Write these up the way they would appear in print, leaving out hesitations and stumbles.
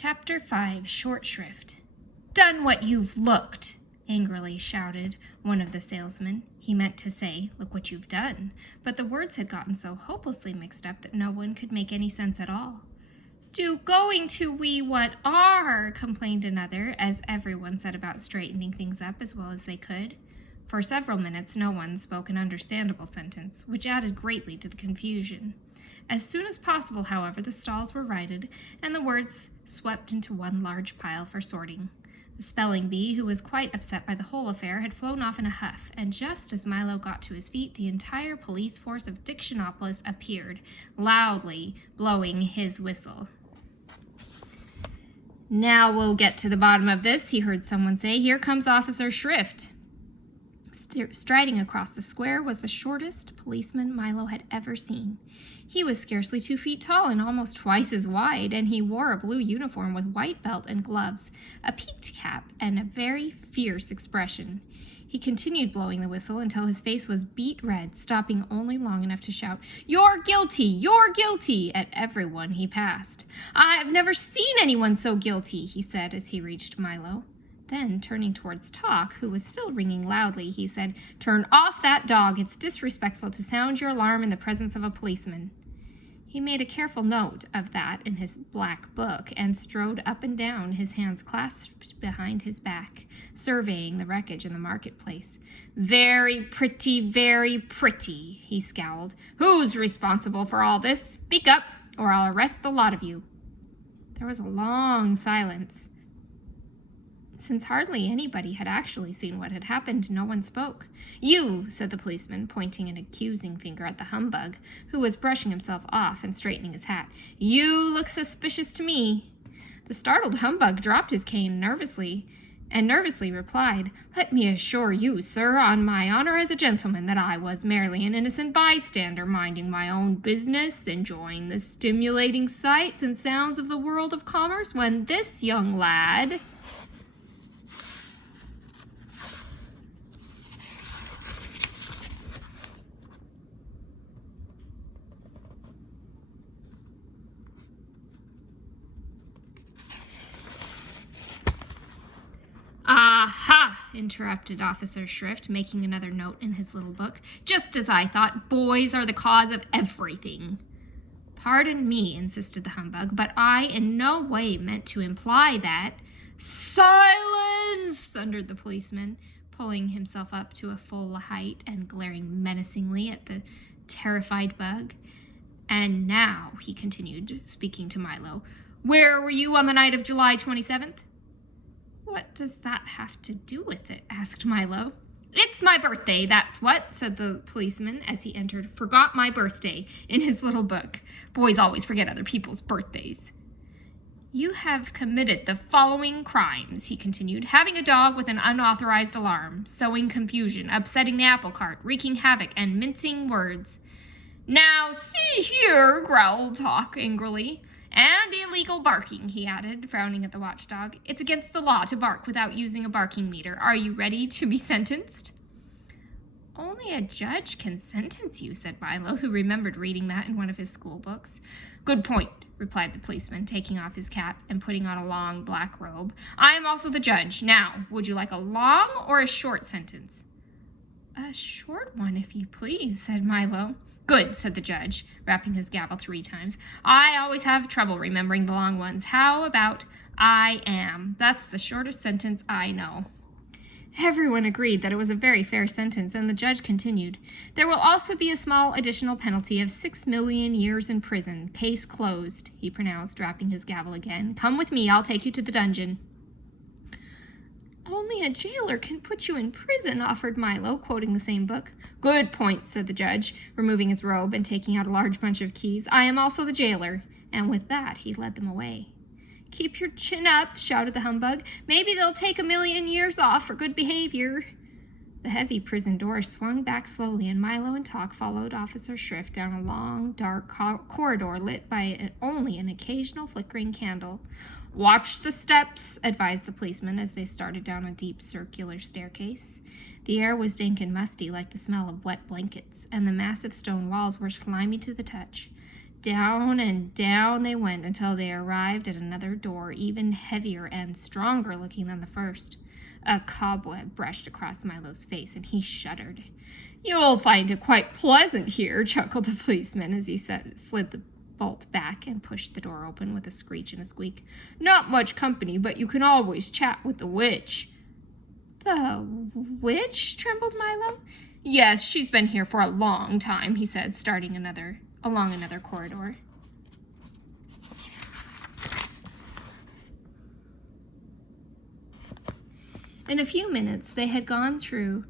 Chapter 5, Short Shrift. "Done what you've looked!" angrily shouted one of the salesmen. He meant to say, "Look what you've done," but the words had gotten so hopelessly mixed up that no one could make any sense at all. "Do going to we what are," complained another, as everyone set about straightening things up as well as they could. For several minutes no one spoke an understandable sentence, which added greatly to the confusion. As soon as possible, however, the stalls were righted, and the words swept into one large pile for sorting. The spelling bee, who was quite upset by the whole affair, had flown off in a huff, and just as Milo got to his feet, the entire police force of Dictionopolis appeared, loudly blowing his whistle. "Now we'll get to the bottom of this," he heard someone say. "Here comes Officer Shrift." Striding across the square was the shortest policeman Milo had ever seen. He was scarcely 2 feet tall and almost twice as wide, and he wore a blue uniform with white belt and gloves, a peaked cap, and a very fierce expression. He continued blowing the whistle until his face was beet red, stopping only long enough to shout, "You're guilty! You're guilty!" at everyone he passed. "I've never seen anyone so guilty," he said as he reached Milo. Then, turning towards Talk, who was still ringing loudly, he said, "Turn off that dog. It's disrespectful to sound your alarm in the presence of a policeman." He made a careful note of that in his black book and strode up and down, his hands clasped behind his back, surveying the wreckage in the marketplace. Very pretty," he scowled. "Who's responsible for all this? Speak up, or I'll arrest the lot of you." There was a long silence. Since hardly anybody had actually seen what had happened, no one spoke. "You," said the policeman, pointing an accusing finger at the humbug, who was brushing himself off and straightening his hat. "You look suspicious to me." The startled humbug dropped his cane nervously replied, "Let me assure you, sir, on my honor as a gentleman, that I was merely an innocent bystander, minding my own business, enjoying the stimulating sights and sounds of the world of commerce, when this young lad..." "Aha!" interrupted Officer Shrift, making another note in his little book. "Just as I thought. Boys are the cause of everything." "Pardon me," insisted the humbug, "but I in no way meant to imply that..." "Silence!" thundered the policeman, pulling himself up to a full height and glaring menacingly at the terrified bug. "And now," he continued, speaking to Milo, "where were you on the night of July 27th? "What does that have to do with it?" asked Milo. "It's my birthday, that's what," said the policeman as he entered. "Forgot my birthday in his little book. Boys always forget other people's birthdays." "You have committed the following crimes," he continued: "having a dog with an unauthorized alarm, sowing confusion, upsetting the apple cart, wreaking havoc, and mincing words." "Now, see here," growled Talk angrily. "And illegal barking," he added, frowning at the watchdog. "It's against the law to bark without using a barking meter. Are you ready to be sentenced?" "Only a judge can sentence you," said Milo, who remembered reading that in one of his school books. "Good point," replied the policeman, taking off his cap and putting on a long black robe. "I am also the judge. Now, would you like a long or a short sentence?" "A short one, if you please," said Milo. "Good," said the judge, rapping his gavel 3 times. "I always have trouble remembering the long ones. How about I am? That's the shortest sentence I know." Everyone agreed that it was a very fair sentence, and the judge continued, "There will also be a small additional penalty of 6 million years in prison. Case closed," he pronounced, rapping his gavel again. "Come with me, I'll take you to the dungeon." "Only a jailer can put you in prison," offered Milo, quoting the same book. "Good point," said the judge, removing his robe and taking out a large bunch of keys. "I am also the jailer." And with that, he led them away. "Keep your chin up," shouted the humbug. "Maybe they'll take 1,000,000 years off for good behavior." The heavy prison door swung back slowly, and Milo and Talk followed Officer Shrift down a long, dark corridor lit by only an occasional flickering candle. "Watch the steps," advised the policeman as they started down a deep circular staircase. The air was dank and musty like the smell of wet blankets, and the massive stone walls were slimy to the touch. Down and down they went until they arrived at another door, even heavier and stronger looking than the first. A cobweb brushed across Milo's face, and he shuddered. "You'll find it quite pleasant here," chuckled the policeman as he slid the bolt back and pushed the door open with a screech and a squeak. "Not much company, but you can always chat with the witch." "The witch?" trembled Milo. "Yes, she's been here for a long time," he said, starting along another corridor. In a few minutes, they had gone through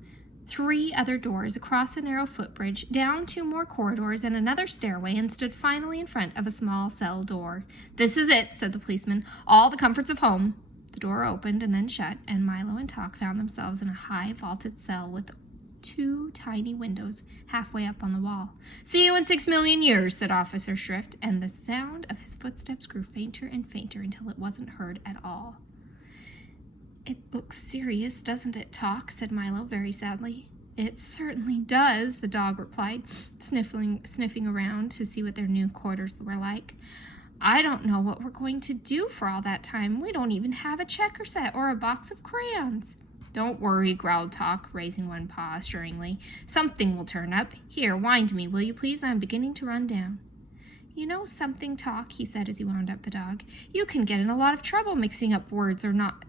3 other doors, across a narrow footbridge, down 2 more corridors and another stairway, and stood finally in front of a small cell door. "This is it," said the policeman. "All the comforts of home." The door opened and then shut, and Milo and Tock found themselves in a high vaulted cell with 2 tiny windows halfway up on the wall. "See you in 6 million years," said Officer Shrift, and the sound of his footsteps grew fainter and fainter until it wasn't heard at all. "It looks serious, doesn't it, Tock?" said Milo very sadly. "It certainly does," the dog replied, sniffing around to see what their new quarters were like. "I don't know what we're going to do for all that time. We don't even have a checker set or a box of crayons." "Don't worry," growled Tock, raising one paw assuringly. "Something will turn up. Here, wind me, will you please? I'm beginning to run down." "You know something, Tock," he said as he wound up the dog. "You can get in a lot of trouble mixing up words or not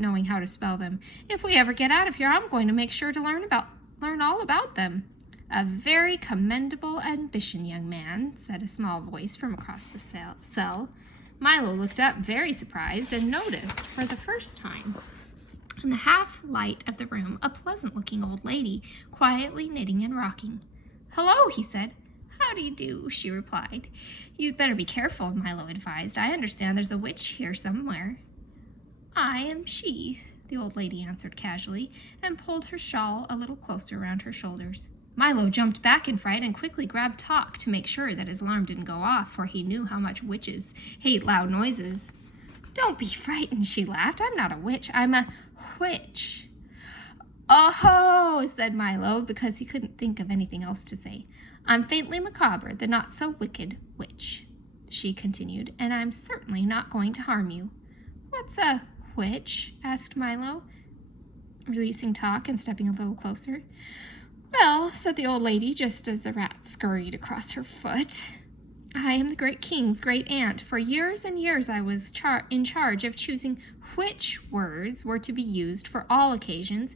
knowing how to spell them. If we ever get out of here, I'm going to make sure to learn all about them." "A very commendable ambition, young man," said a small voice from across the cell. Milo looked up, very surprised, and noticed for the first time, in the half light of the room, a pleasant-looking old lady, quietly knitting and rocking. "Hello," he said. "How do you do?" she replied. "You'd better be careful," Milo advised. "I understand there's a witch here somewhere." "I am she," the old lady answered casually, and pulled her shawl a little closer around her shoulders. Milo jumped back in fright and quickly grabbed Tock to make sure that his alarm didn't go off, for he knew how much witches hate loud noises. "Don't be frightened," she laughed. "I'm not a witch. I'm a witch." "Oh," said Milo, because he couldn't think of anything else to say. "I'm faintly macabre, the not-so-wicked witch," she continued, "and I'm certainly not going to harm you." "What's a witch?" asked Milo, releasing Tock and stepping a little closer. "Well," said the old lady, just as the rat scurried across her foot, "I am the great king's great aunt. For years and years I was in charge of choosing which words were to be used for all occasions,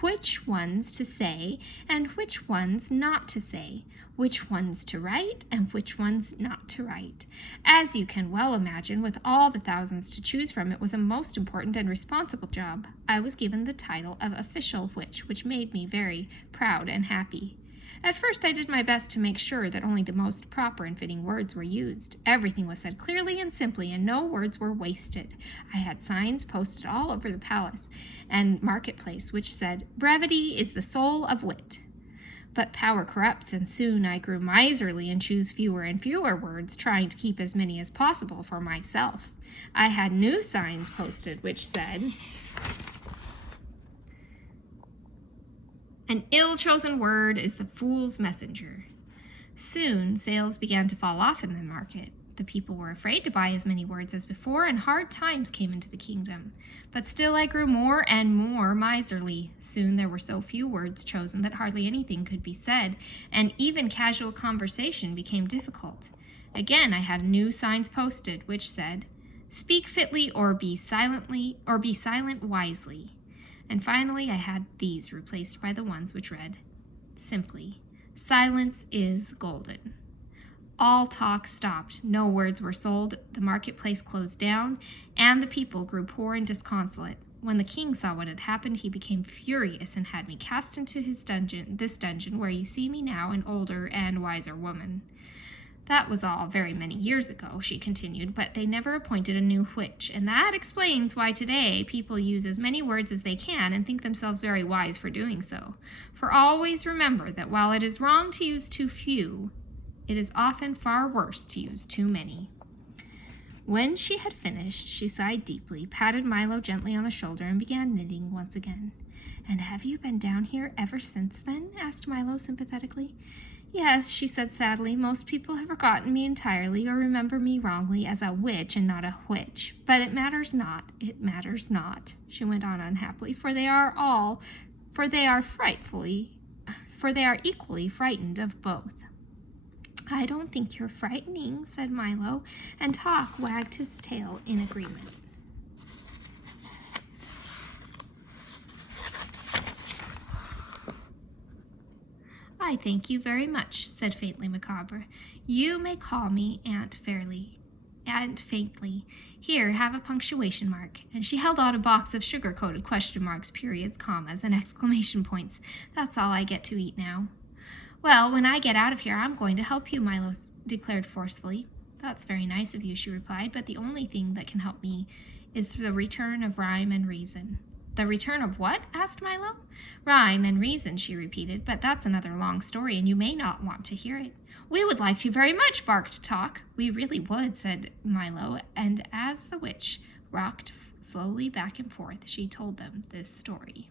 which ones to say, and which ones not to say, which ones to write, and which ones not to write. As you can well imagine, with all the thousands to choose from, it was a most important and responsible job. I was given the title of official witch, which made me very proud and happy. At first I did my best to make sure that only the most proper and fitting words were used. Everything was said clearly and simply, and no words were wasted. I had signs posted all over the palace and marketplace which said, 'Brevity is the soul of wit.' But power corrupts, and soon I grew miserly and chose fewer and fewer words, trying to keep as many as possible for myself. I had new signs posted which said, 'An ill-chosen word is the fool's messenger.' Soon sales began to fall off in the market. The people were afraid to buy as many words as before, and hard times came into the kingdom. But still I grew more and more miserly. Soon there were so few words chosen that hardly anything could be said, and even casual conversation became difficult. Again I had new signs posted, which said, 'Speak fitly or be silent wisely.' And finally I had these replaced by the ones which read, simply, 'Silence is golden.' All talk stopped. No words were sold. The marketplace closed down, and the people grew poor and disconsolate. When the king saw what had happened, he became furious and had me cast into this dungeon where you see me now, an older and wiser woman. That was all very many years ago," she continued, "but they never appointed a new witch, and that explains why today people use as many words as they can and think themselves very wise for doing so. For always remember that while it is wrong to use too few, it is often far worse to use too many." When she had finished, she sighed deeply, patted Milo gently on the shoulder, and began knitting once again. "And have you been down here ever since then?" asked Milo sympathetically. Yes, she said sadly, most people have forgotten me entirely or remember me wrongly as a witch and not a witch. But it matters not, she went on unhappily, for they are equally frightened of both. I don't think you're frightening, said Milo, and Talk wagged his tail in agreement. I thank you very much, said Faintly Macabre. You may call me Aunt Faintly. Here, have a punctuation mark. And she held out a box of sugar-coated question marks, periods, commas, and exclamation points. That's all I get to eat now. Well, when I get out of here, I'm going to help you, Milo declared forcefully. That's very nice of you, she replied, but the only thing that can help me is the return of rhyme and reason. The return of what? Asked Milo. Rhyme and reason, she repeated, but that's another long story, and you may not want to hear it. We would like to very much, barked Talk. We really would, said Milo, and as the witch rocked slowly back and forth, she told them this story.